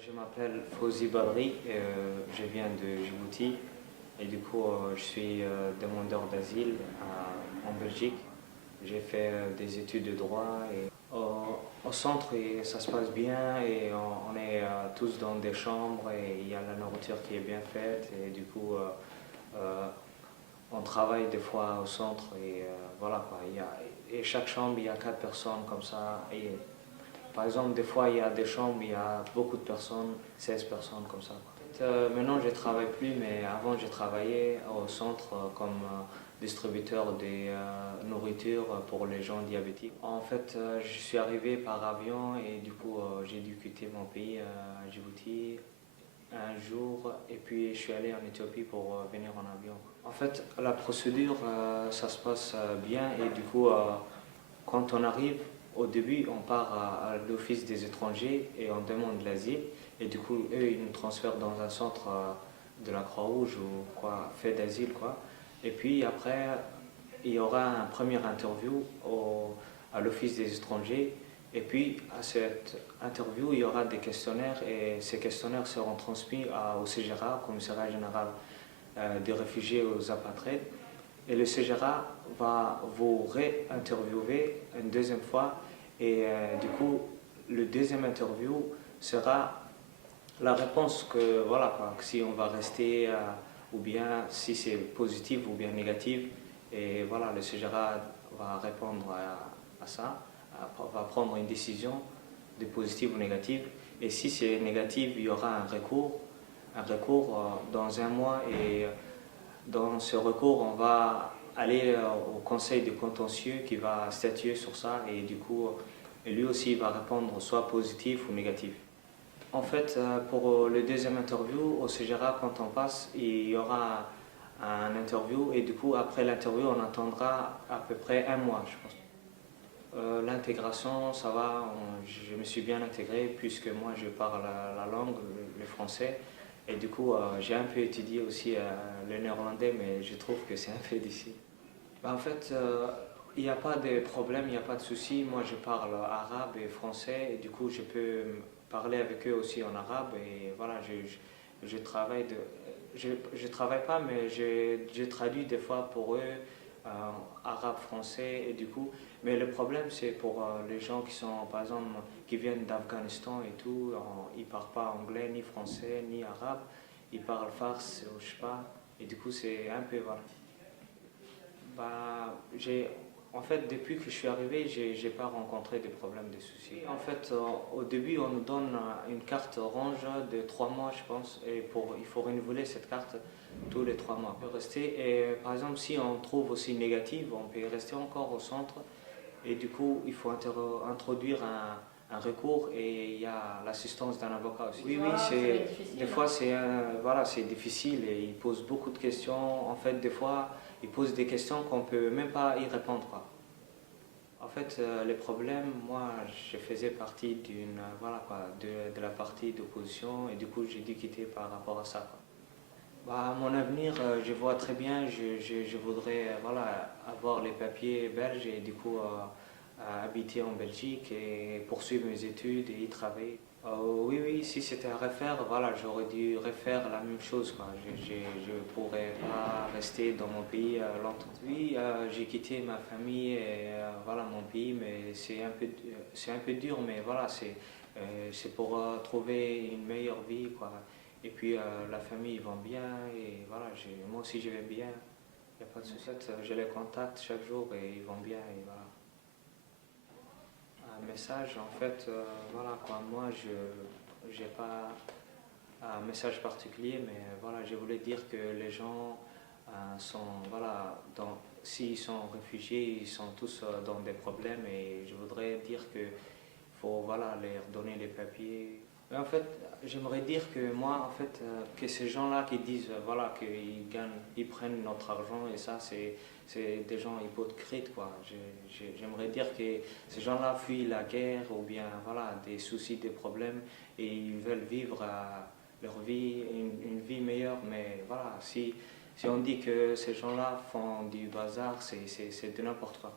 Je m'appelle Fawzi Badri, je viens de Djibouti et du coup je suis demandeur d'asile en Belgique. J'ai fait des études de droit et au centre ça se passe bien et on est tous dans des chambres et il y a la nourriture qui est bien faite et du coup on travaille des fois au centre et voilà quoi. Et chaque chambre il y a 4 personnes comme ça. Et, par exemple, des fois, il y a des chambres, il y a beaucoup de personnes, 16 personnes comme ça. Maintenant, je ne travaille plus, mais avant, j'ai travaillé au centre comme distributeur des nourritures pour les gens diabétiques. En fait, je suis arrivé par avion et du coup, j'ai dû quitter mon pays, Djibouti, un jour, et puis je suis allé en Éthiopie pour venir en avion. En fait, la procédure, ça se passe bien et du coup, quand on arrive, au début, on part à l'Office des étrangers et on demande l'asile. Et du coup, eux, ils nous transfèrent dans un centre de la Croix-Rouge ou quoi, fait d'asile, quoi. Et puis après, il y aura un premier interview à l'Office des étrangers. Et puis, à cette interview, il y aura des questionnaires et ces questionnaires seront transmis au CGRA, Commissariat général des réfugiés aux apatrides. Et le CGRA va vous réinterviewer une deuxième fois et du coup le deuxième interview sera la réponse que voilà quoi, que si on va rester ou bien si c'est positif ou bien négatif et voilà le CGRA va répondre à ça, va prendre une décision de positif ou négatif et si c'est négatif il y aura un recours dans un mois et dans ce recours, on va aller au conseil de contentieux qui va statuer sur ça et du coup, lui aussi va répondre soit positif ou négatif. En fait, pour le deuxième interview, au CGRA, quand on passe, il y aura un interview et du coup, après l'interview, on attendra à peu près un mois, je pense. L'intégration, ça va, je me suis bien intégré puisque moi je parle la langue, le français. Et du coup, j'ai un peu étudié aussi le néerlandais, mais je trouve que c'est un peu difficile. En fait, il n'y a pas de problème, il n'y a pas de souci. Moi, je parle arabe et français, et du coup, je peux parler avec eux aussi en arabe. Et voilà, je travaille je travaille pas, mais je traduis des fois pour eux arabe, français, et du coup. Mais le problème, c'est pour les gens qui sont, par exemple, qui viennent d'Afghanistan et tout, ils parlent pas anglais, ni français, ni arabe. Ils parlent farsi, je sais pas. Et du coup, c'est un peu voilà. Bah, en fait, depuis que je suis arrivé, j'ai pas rencontré de problèmes, de soucis. En fait, au début, on nous donne une carte orange de 3 mois, je pense, et il faut renouveler cette carte tous les 3 mois. On peut rester, et par exemple, si on trouve aussi négative, on peut rester encore au centre, et du coup, il faut introduire un recours et il y a l'assistance d'un avocat aussi. Oui, des fois voilà, c'est difficile et il pose beaucoup de questions. En fait, des fois, il pose des questions qu'on ne peut même pas y répondre, quoi. En fait, les problèmes, moi, je faisais partie voilà, quoi, de la partie d'opposition et du coup, j'ai dû quitter par rapport à ça, quoi. Bah, mon avenir, je vois très bien, je voudrais voilà, avoir les papiers belges et du coup habiter en Belgique et poursuivre mes études et y travailler. Oui, oui, si c'était à refaire, voilà, j'aurais dû refaire la même chose, quoi. Je ne pourrais pas rester dans mon pays longtemps. Oui, j'ai quitté ma famille et voilà, mon pays, mais c'est un peu dur, mais voilà, c'est pour trouver une meilleure vie, quoi. Et puis la famille ils vont bien et voilà, moi aussi je vais bien, il n'y a pas de souci. En fait, je les contacte chaque jour et ils vont bien et voilà. Un message, en fait, voilà quoi, moi je n'ai pas un message particulier, mais voilà, je voulais dire que les gens sont, voilà, s'ils sont réfugiés, ils sont tous dans des problèmes et je voudrais dire que faut voilà, leur donner les papiers. Mais en fait, j'aimerais dire que moi, en fait, que ces gens-là qui disent voilà, qu'ils gagnent, ils prennent notre argent et ça, c'est des gens hypocrites, quoi. J'aimerais dire que ces gens-là fuient la guerre ou bien voilà, des soucis, des problèmes et ils veulent vivre leur vie, une vie meilleure. Mais voilà, si on dit que ces gens-là font du bazar, c'est de n'importe quoi.